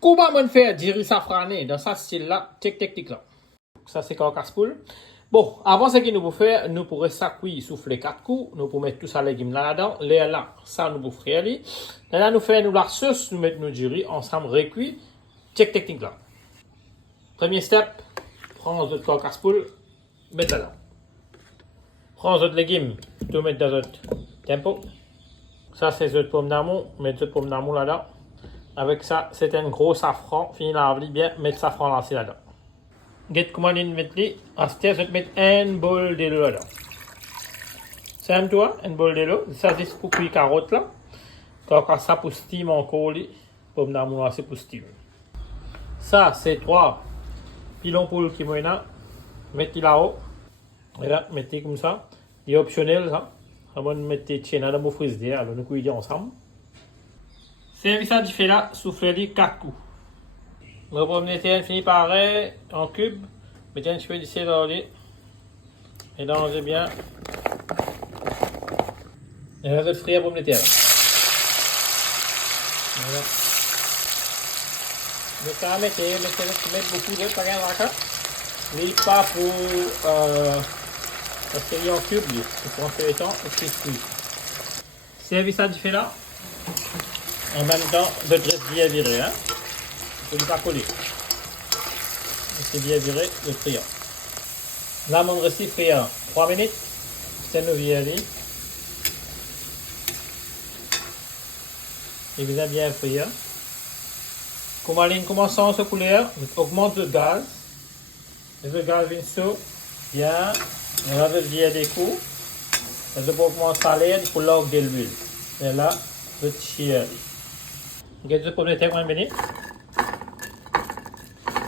Comment on fait diri safrané dans ce style-là, technique là. Ça, c'est carcasse poule. Bon, avant ce que nous pouvons faire, nous pourrons cuire souffler 4 coups. Nous pouvons mettre tout ça légumes là-dedans. Là, ça, nous pouvons faire. Là, nous faisons la sauce, nous mettons nos diri ensemble, recuit. Technique là. Premier step, prends votre carcasse poule, mettez là. Prends votre légumes, tout mettre dans votre tempo. Ça, c'est votre pomme d'amour, mettez votre pomme d'amour là-dedans. Avec ça, c'est un gros safran. Fini la bien, mettre safran lancé là-dedans. Get comment on met les. Ensuite, je vais mettre un bol de l'eau là-dedans. C'est un toi, un bol de l'eau. Ça, c'est pour cuire carotte là. Quand ça pour steam encore, pomme d'amour c'est pour steam. Ça, c'est 3 pilons pour qui m'ont là. Mettez là-haut. Et là, mettez comme ça. Il est optionnel ça. Avant de mettre les tiennes dans mon frigidaire, alors nous cuisons ensemble. Service ça du fait là, soufflez-les 4 coups. Nous pomme de terre finit par en cube. Mettez un petit peu de céleri. Mélangez bien. Et là, vous frire la pomme de terre. Voilà. Donc, ça mettez beaucoup de pas rien là. Mais pas pour parce qu'il est en cube, lui. Il faut en faire étant et c'est cuit. Service ça du fait là. En même temps, de dresse bien viré, hein. Il ne faut pas coller. C'est bien viré, le friand. Là, mon récit friand 3 minutes. C'est nos violets. Et vous avez bien friand. Comme elle commence à se couler, on augmente le gaz. Et le gaz vient chaud. Bien. On va bien des coups. Et je peux commencer à l'aide pour l'orgue de l'huile. Et là, le chien. Vous avez pour le thé, comment venir?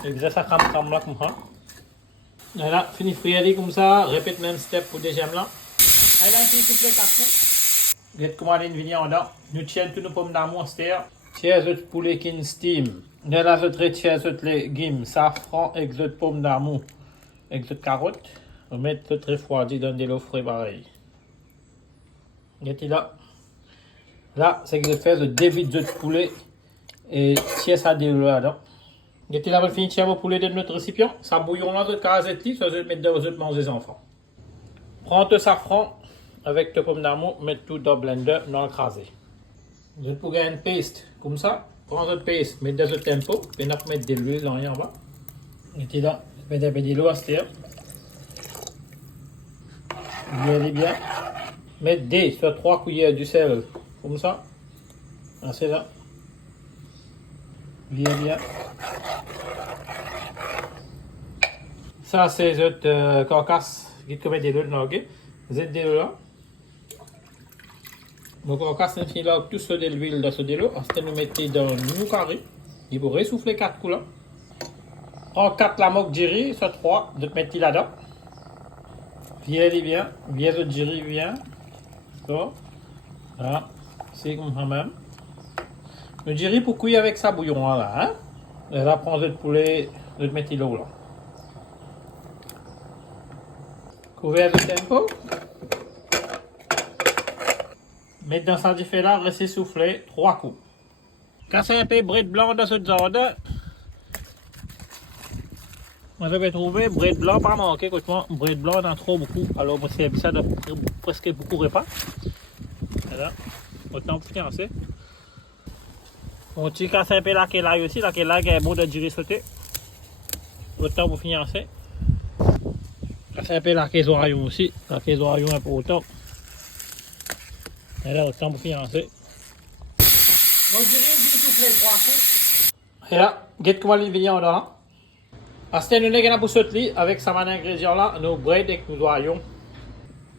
Et ça crame là comme ça. Voilà, fini frire comme ça. Répète même step pour deuxième là. Allez, là, fini souffler 4 coups. Vous avez comment aller venir en dedans. Nous tiens tous nos pommes d'amour, c'est-à-dire. Tiens, autres poulet qui steam. Là, je tiens autres légumes, safran, avec autres pommes d'amour, avec autres carottes. On met tout refroidi dans de l'eau frais pareil. Vous là. Là, c'est que je fais le débit de poulet et tiens ça de l'eau là-dedans. Vous là, vous finissez vos poulets de notre récipient. Ça bouillon là, de casette, ça je vais mettre dans vos autres manger des enfants. Prends le safran avec tes pommes d'amour, mets tout dans le blender, dans le crasé. Vous pouvez faire une paste comme ça. Prends votre paste, mettez dans le tempo, et vous mettez de l'huile dans en bas. Et là, mettez un peu de l'eau à cette bien. Mettez sur 3 cuillères du sel, comme ça. C'est là. Bien. Ça, c'est votre carcasse qui te met de l'eau dedans, ok? Vous êtes de l'eau là. Donc, carcasse, c'est fini là, tout ce de l'huile dans ce de l'eau. Ensuite, nous mettez dans le carré. Il faut ressouffler 4 coups là. En 4 la moque de riz, sur 3, vous mettez là-dedans. Bien, le diri bien. Voilà, c'est comme ça même. Le diri pour cuire avec ça bouillon là, hein. Et là, prends le poulet, le mettre l'eau là. Couvert de tempo. Mettre dans ça du fait là, restez souffler 3 coups. Cassez un peu de bread blanc dans ce jardin. Vous avez trouvé bread blanc, pas manqué, écoute-moi, bread blanc dans trop beaucoup. Alors, moi, c'est ça de presque beaucoup de repas. Voilà, autant pour financer. On tire casse un peu la kélaï aussi, la kélaï qui est bon de diri sauté. Autant pour financer. Casse un peu la kézoraillon aussi, la kézoraillon un peu autant. Et là, autant pour financer. Donc, diri, je souffle 3 coups. Et là, get comment il vient en dedans. Ensuite, nous avons pour sauter avec ces ingrédients là, nos bread et nos doyons.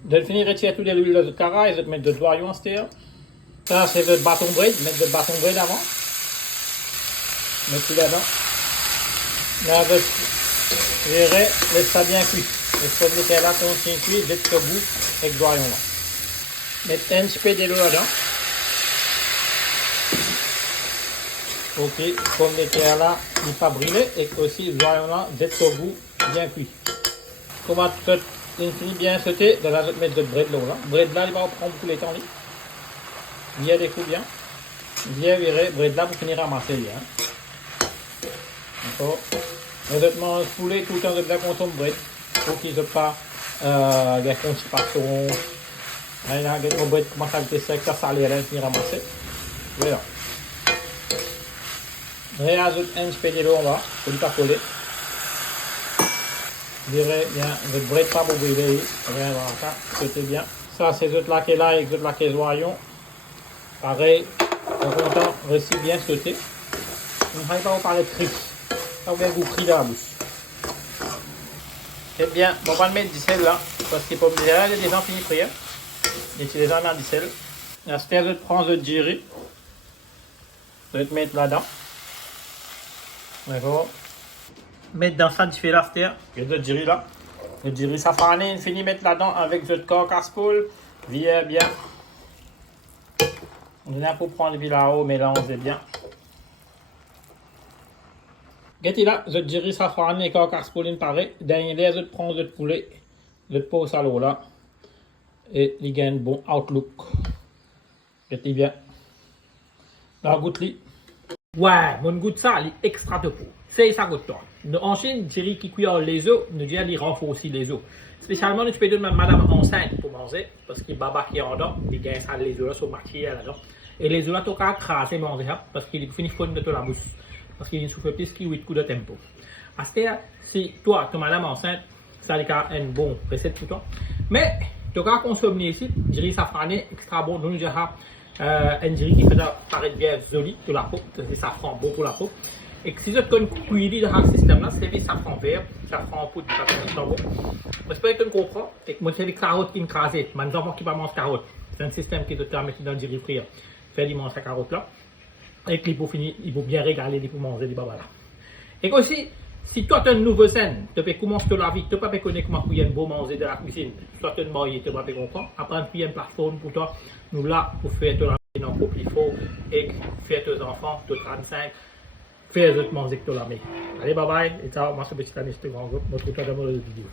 De finir retirer tout de l'huile de votre cara et de mettre de doyons en stéréo. Ça, c'est votre bâton bread, mettre votre bâton bread avant. Mettez là-dedans. Là, vous verrez, laissez ça bien cuit. Les pommes de terre là, quand on tient cuit, mettez au bout avec doyons là. Mettez un petit peu de l'eau là-dedans. Ok, pomme de terre là, il n'est pas brûlé et aussi le doyon là, d'être au goût bien cuit. Comment il finit bien sauté, de là je vais mettre de bread là. Bread là, il va prendre beaucoup de temps. Bien des coups bien. Bien viré, bread là, vous finirez à ramasser bien. D'accord. Vous êtes mangé poulet tout le temps, vous êtes consomme bread. Pour qu'ils ne pas des constipations. Là, le bread commence à être sec, ça salé, là, il ramasser. Voilà. Là, vous êtes un spédé en bas, pour ne pas coller. Je dirais bien, votre bread pas pour brûler. Voilà, c'était bien. Ça, c'est autres là qui est là et les autres là qui est voyons. Pareil, on content, réussi bien sauté. On ne va pas vous parler de frites. Ça vous bien goût pris dans la bouche. C'est bien, on va le mettre du sel là, parce qu'il faut me dire, il y a des gens finis prier. Utilisez un du sel. La stère, je prends le giri. Je vais te mettre là-dedans. D'accord. Mettre dans ça, tu fais la stère. Il y a le giri là. Le giri safrané, il finit de mettre là-dedans avec le corps casse-poule. Bien, bien. On est là pour prendre le là-haut, mélangez bien. Gâtez là, je dirais safrané et corps casse-poule, pareil. Derrière, je prends le poulet. Le pose à l'eau là. Et il gagne un bon outlook. Gâtez bien. La goutte li. Ouais, mon goût de ça, il est extra de peau. C'est ça goûte toi. En Chine, dirais qui cuit les os, nous disons il renforce aussi les os. Spécialement, tu peux donner madame enceinte pour manger, parce qu'il baba qui est en dedans, il gagne ça les os là, sur matière là-dedans. Et les os là, tu as craser manger ça, parce qu'il finit fondre de la bouche. Parce qu'il souffre plus qu'il 8 coups de tempo. À ce stade, si toi, tu madame enceinte, ça a une bonne recette pour toi. Mais, tu as consommer ici, dirais safrané, extra bon, nous disons un dirait qui fait paraître bien joli pour la peau, c'est safran bon pour la peau. Et si je connais cuire dans ce système-là, c'est des safran vert, safran poudre, safran bon. J'espère que tu comprends. Et que moi, c'est des carottes qui me crasent. Mes enfants qui ne mangent pas carottes. C'est un système qui te permet dans le dirait frire. Faire des manger sa carotte-là. Et qu'il faut finir, il faut bien régaler pour manger des babas là. Et aussi, si toi tu as une nouvelle scène, tu peux commencer la vie, tu peux pas connaître comment cuire un beau manger de la cuisine. Toi tu es marié, tu peux pas comprendre. Apprendre à cuire une plateforme pour toi, nous là, pour faire de la cuisine en couple, il faut et faire tes enfants, de 35, faire les autres manger que tu l'as mis. Allez, bye bye, et ciao, moi c'est petit ami, c'était grand groupe, moi je vous retrouve dans une vidéo.